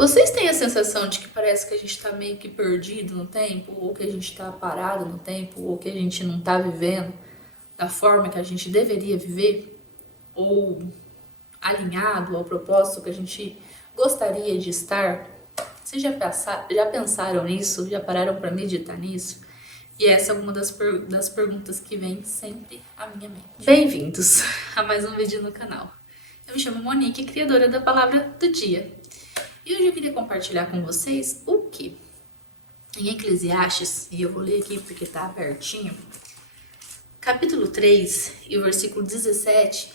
Vocês têm a sensação de que parece que a gente tá meio que perdido no tempo, ou que a gente tá parado no tempo, ou que a gente não tá vivendo da forma que a gente deveria viver? Ou alinhado ao propósito que a gente gostaria de estar? Vocês já pensaram nisso? Já pararam para meditar nisso? E essa é uma das perguntas que vem sempre à minha mente. Bem-vindos a mais um vídeo no canal. Eu me chamo Monique, criadora da Palavra do Dia. E hoje eu queria compartilhar com vocês o que? Em Eclesiastes, e eu vou ler aqui porque tá abertinho, capítulo 3 e o versículo 17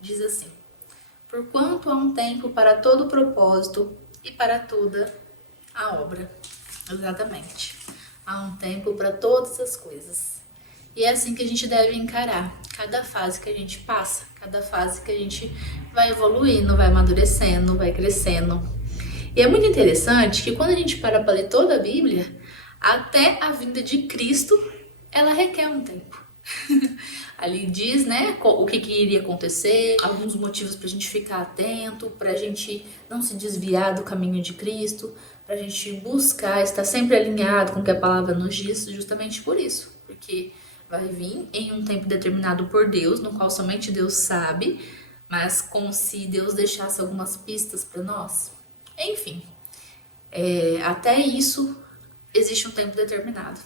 diz assim: porquanto há um tempo para todo propósito e para toda a obra. Exatamente. Há um tempo para todas as coisas. E é assim que a gente deve encarar cada fase que a gente passa, cada fase que a gente vai evoluindo, vai amadurecendo, vai crescendo. E é muito interessante que quando a gente para ler toda a Bíblia, até a vinda de Cristo, ela requer um tempo. Ali diz, né, o que iria acontecer, alguns motivos pra gente ficar atento, pra gente não se desviar do caminho de Cristo, pra gente buscar estar sempre alinhado com o que a palavra nos diz, justamente por isso. Porque vai vir em um tempo determinado por Deus, no qual somente Deus sabe, mas como se Deus deixasse algumas pistas pra nós. Enfim, até isso existe um tempo determinado.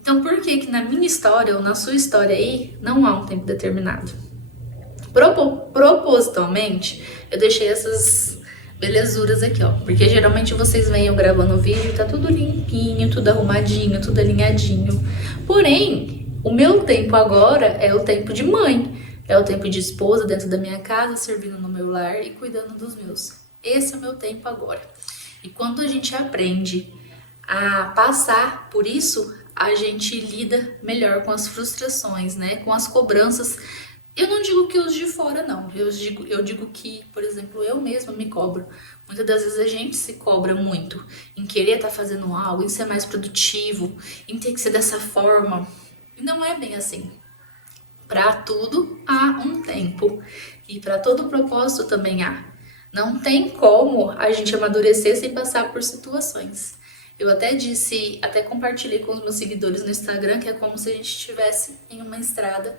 Então, por que na minha história ou na sua história aí não há um tempo determinado? Propositalmente, eu deixei essas belezuras aqui, ó. Porque geralmente vocês veem eu gravando o vídeo e tá tudo limpinho, tudo arrumadinho, tudo alinhadinho. Porém, o meu tempo agora é o tempo de mãe. É o tempo de esposa dentro da minha casa, servindo no meu lar e cuidando dos meus. Esse é o meu tempo agora. E quando a gente aprende a passar por isso, a gente lida melhor com as frustrações, né? Com as cobranças. Eu não digo que os de fora, não. Eu digo que, por exemplo, eu mesma me cobro. Muitas das vezes a gente se cobra muito em querer estar fazendo algo, em ser mais produtivo, em ter que ser dessa forma. E não é bem assim. Para tudo há um tempo. E para todo propósito também há. Não tem como a gente amadurecer sem passar por situações. Eu até compartilhei com os meus seguidores no Instagram que é como se a gente estivesse em uma estrada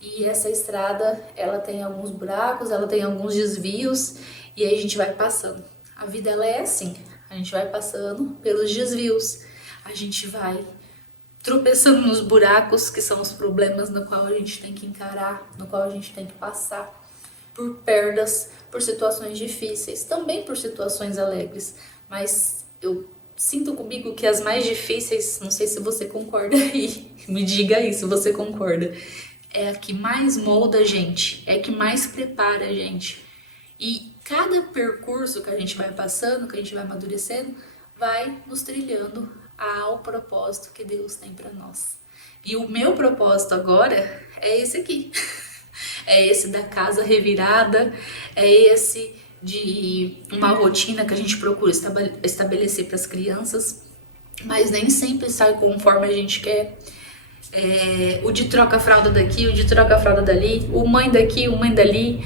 e essa estrada, ela tem alguns buracos, ela tem alguns desvios e aí a gente vai passando. A vida, ela é assim, a gente vai passando pelos desvios, a gente vai tropeçando nos buracos que são os problemas no qual a gente tem que encarar, no qual a gente tem que passar. Por perdas, por situações difíceis, também por situações alegres, mas eu sinto comigo que as mais difíceis, não sei se você concorda aí, me diga aí se você concorda, é a que mais molda a gente, é a que mais prepara a gente. E cada percurso que a gente vai passando, que a gente vai amadurecendo, vai nos trilhando ao propósito que Deus tem para nós. E o meu propósito agora é esse aqui. É esse da casa revirada, é esse de uma rotina que a gente procura estabelecer para as crianças, mas nem sempre sai conforme a gente quer. O de troca a fralda daqui, o de troca a fralda dali, o mãe daqui, o mãe dali.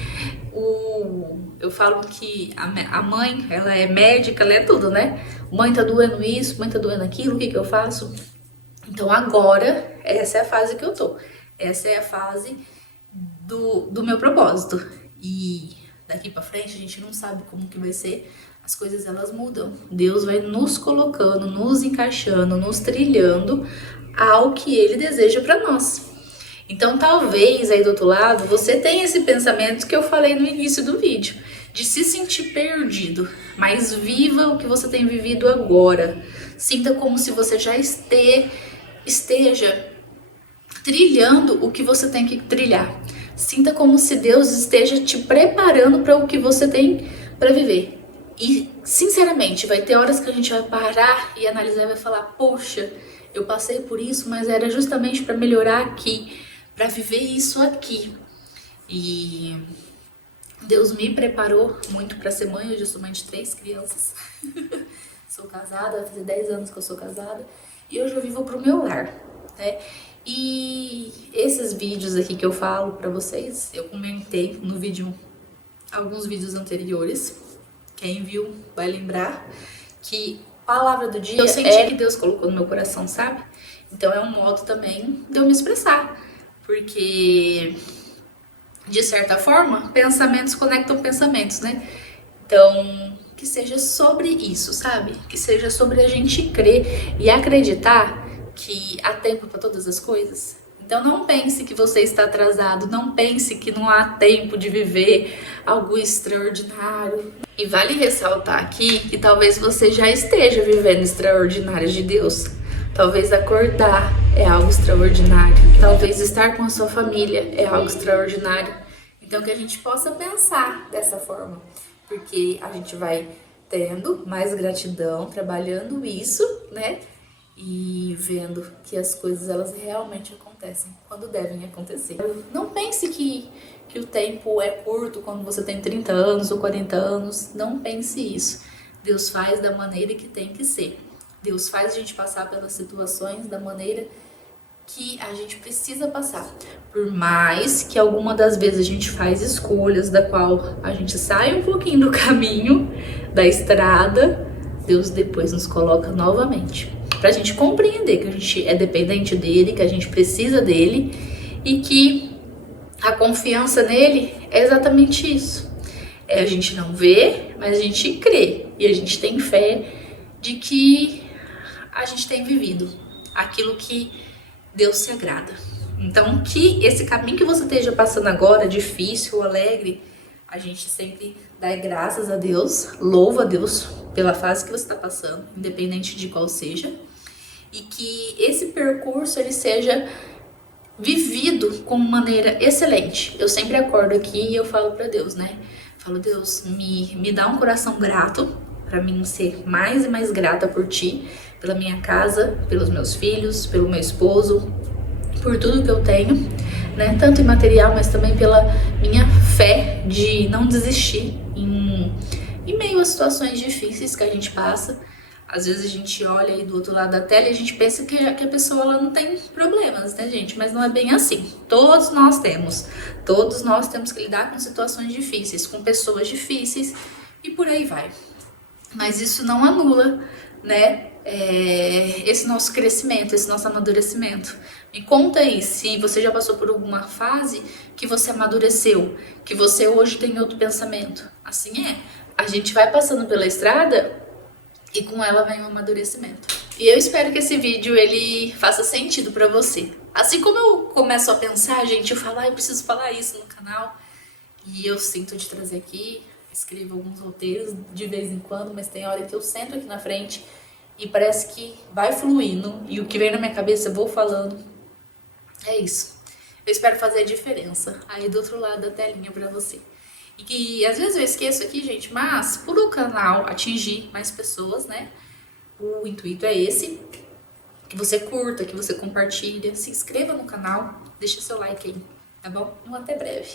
Eu falo que a mãe, ela é médica, ela é tudo, né? Mãe tá doendo isso, mãe tá doendo aquilo, o que eu faço? Então agora, essa é a fase que eu tô. Essa é a fase do meu propósito. E daqui pra frente a gente não sabe como que vai ser. As coisas, elas mudam. Deus vai nos colocando, nos encaixando, nos trilhando ao que Ele deseja pra nós. Então talvez aí do outro lado você tenha esse pensamento que eu falei no início do vídeo, de se sentir perdido, mas viva o que você tem vivido agora. Sinta como se você já esteja trilhando o que você tem que trilhar. Sinta como se Deus esteja te preparando para o que você tem para viver. E, sinceramente, vai ter horas que a gente vai parar e analisar e vai falar: poxa, eu passei por isso, mas era justamente para melhorar aqui, para viver isso aqui. E Deus me preparou muito para ser mãe. Hoje eu sou mãe de 3 crianças. Sou casada, vai fazer 10 anos que eu sou casada. E hoje eu vivo pro meu lar, né? E esses vídeos aqui que eu falo pra vocês, eu comentei no vídeo, alguns vídeos anteriores, Quem viu vai lembrar que a palavra do dia eu senti que Deus colocou no meu coração, sabe? Então é um modo também de eu me expressar, porque de certa forma pensamentos conectam pensamentos, né? Então que seja sobre isso, sabe? Que seja sobre a gente crer e acreditar que há tempo para todas as coisas. Então não pense que você está atrasado, não pense que não há tempo de viver algo extraordinário. E vale ressaltar aqui que talvez você já esteja vivendo extraordinário de Deus. Talvez acordar é algo extraordinário. Talvez estar com a sua família é algo extraordinário. Então que a gente possa pensar dessa forma. Porque a gente vai tendo mais gratidão, trabalhando isso, né? E vendo que as coisas elas realmente acontecem quando devem acontecer. Não pense que o tempo é curto quando você tem 30 anos ou 40 anos. Não pense isso. Deus faz da maneira que tem que ser. Deus faz a gente passar pelas situações da maneira que a gente precisa passar. Por mais que alguma das vezes a gente faz escolhas da qual a gente sai um pouquinho do caminho, da estrada, Deus depois nos coloca novamente. Pra gente compreender que a gente é dependente dele, que a gente precisa dele e que a confiança nele é exatamente isso. É a gente não vê, mas a gente crê e a gente tem fé de que a gente tem vivido aquilo que Deus se agrada. Então, que esse caminho que você esteja passando agora, difícil ou alegre, a gente sempre dá graças a Deus, louva a Deus pela fase que você está passando, independente de qual seja, e que esse percurso ele seja vivido com maneira excelente. Eu sempre acordo aqui e eu falo para Deus, né? Falo, Deus, me dá um coração grato, para mim ser mais e mais grata por Ti, pela minha casa, pelos meus filhos, pelo meu esposo, por tudo que eu tenho, né? Tanto imaterial, mas também pela minha fé de não desistir em meio a situações difíceis que a gente passa. Às vezes a gente olha aí do outro lado da tela e a gente pensa que a pessoa ela não tem problemas, né, gente? Mas não é bem assim. Todos nós temos que lidar com situações difíceis, com pessoas difíceis e por aí vai. Mas isso não anula, né, esse nosso crescimento, esse nosso amadurecimento. Me conta aí se você já passou por alguma fase que você amadureceu, que você hoje tem outro pensamento. Assim é, a gente vai passando pela estrada e com ela vem o amadurecimento. E eu espero que esse vídeo ele faça sentido pra você. Assim como eu começo a pensar, gente, eu falo, eu preciso falar isso no canal. E eu sinto de trazer aqui, escrevo alguns roteiros de vez em quando, mas tem hora que eu sento aqui na frente e parece que vai fluindo. E o que vem na minha cabeça eu vou falando. É isso. Eu espero fazer a diferença aí do outro lado da telinha pra você. E que às vezes eu esqueço aqui, gente, mas por o canal atingir mais pessoas, né? O intuito é esse. Que você curta, que você compartilhe, se inscreva no canal, deixa seu like aí, tá bom? Até breve.